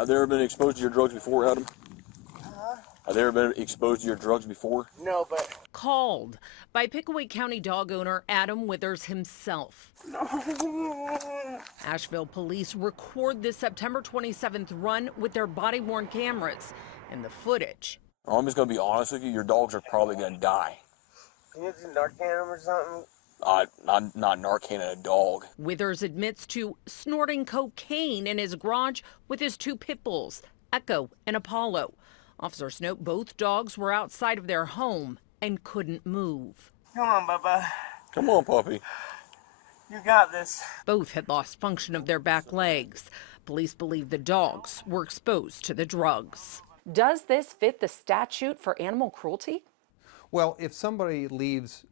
Have they ever been exposed to your drugs before, Adam? Have they ever been exposed to your drugs before? No, but... Called by Pickaway County dog owner Adam Withers himself. No. Ashville police record this September 27th run with their body-worn cameras and the footage. I'm just going to be honest with you, your dogs are probably going to die. Can you do Narcan or something? Not Narcan, a dog. Withers admits to snorting cocaine in his garage with his two pit bulls, Echo and Apollo. Officers note both dogs were outside of their home and couldn't move. Come on, Bubba. Come on, puppy. You got this. Both had lost function of their back legs. Police believe the dogs were exposed to the drugs. Does this fit the statute for animal cruelty? Well, if somebody leaves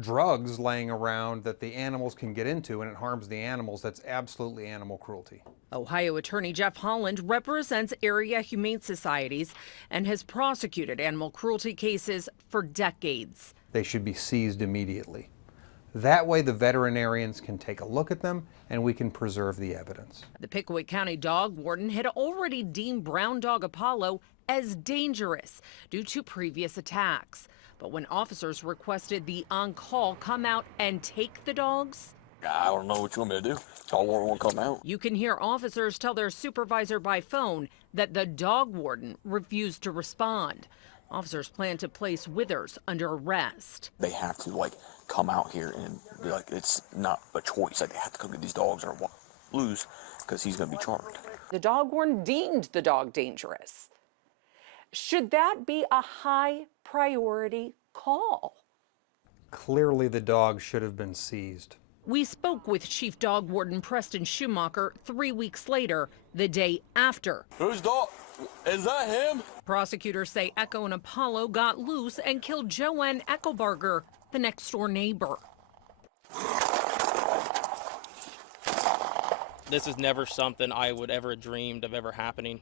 drugs laying around that the animals can get into and it harms the animals, that's absolutely animal cruelty. Ohio Attorney Jeff Holland represents area humane societies and has prosecuted animal cruelty cases for decades. They should be seized immediately. That way the veterinarians can take a look at them and we can preserve the evidence. The Pickaway County dog warden had already deemed brown dog Apollo as dangerous due to previous attacks. But when officers requested the on-call come out and take the dogs, I don't know what you want me to do. Y'all won't come out. you can hear officers tell their supervisor by phone that the dog warden refused to respond. Officers plan to place Withers under arrest. They have to come out here and be like, it's not a choice. Like, they have to come get these dogs or lose because he's going to be charged. The dog warden deemed the dog dangerous. Should that be a high priority call? Clearly the dog should have been seized. We spoke with Chief Dog Warden Preston Schumacher 3 weeks later, the day after. Whose dog? Is that him? Prosecutors say Echo and Apollo got loose and killed Joanne Eckelbarger, the next door neighbor. This is never something I would ever dreamed of ever happening.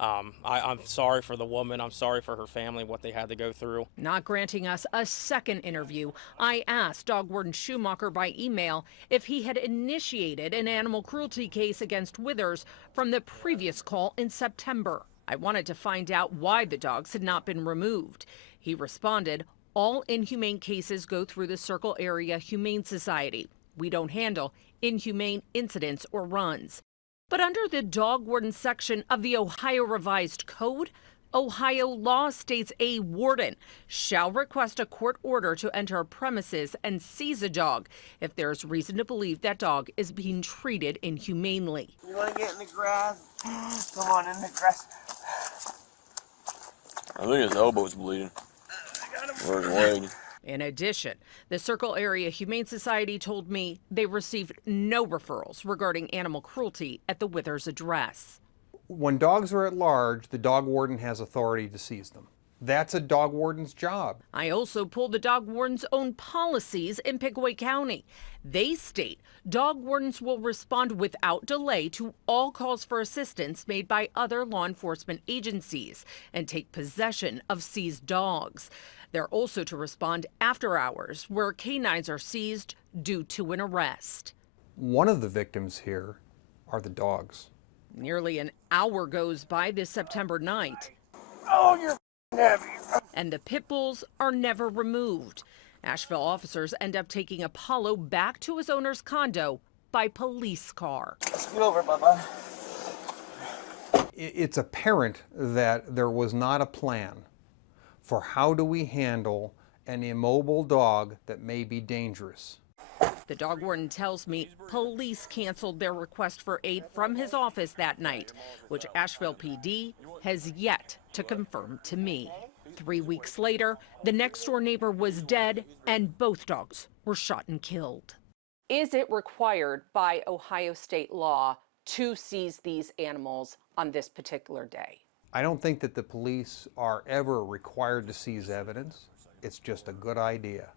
I'm sorry for the woman. I'm sorry for her family, what they had to go through. Not granting us a second interview, I asked Dog Warden Schumacher by email if he had initiated an animal cruelty case against Withers from the previous call in September. I wanted to find out why the dogs had not been removed. He responded, all inhumane cases go through the Circle Area Humane Society. We don't handle inhumane incidents or runs. But under the dog warden section of the Ohio Revised Code, Ohio law states a warden shall request a court order to enter a premises and seize a dog if there's reason to believe that dog is being treated inhumanely. You want to get in the grass? Come on, in the grass. I think his elbow's bleeding. Or his leg. In addition, the Circle Area Humane Society told me they received no referrals regarding animal cruelty at the Withers address. When dogs are at large, the dog warden has authority to seize them. That's a dog warden's job. I also pulled the dog warden's own policies in Pickaway County. They state dog wardens will respond without delay to all calls for assistance made by other law enforcement agencies and take possession of seized dogs. They're also to respond after hours where canines are seized due to an arrest. One of the victims here are the dogs. Nearly an hour goes by this September night. Oh, you're heavy. And the pit bulls are never removed. Asheville officers end up taking Apollo back to his owner's condo by police car. Scoot over, Bubba. It's apparent that there was not a plan for how do we handle an immobile dog that may be dangerous. The dog warden tells me police canceled their request for aid from his office that night, which Asheville PD has yet to confirm to me. 3 weeks later, the next door neighbor was dead and both dogs were shot and killed. Is it required by Ohio state law to seize these animals on this particular day? I don't think that the police are ever required to seize evidence. It's just a good idea.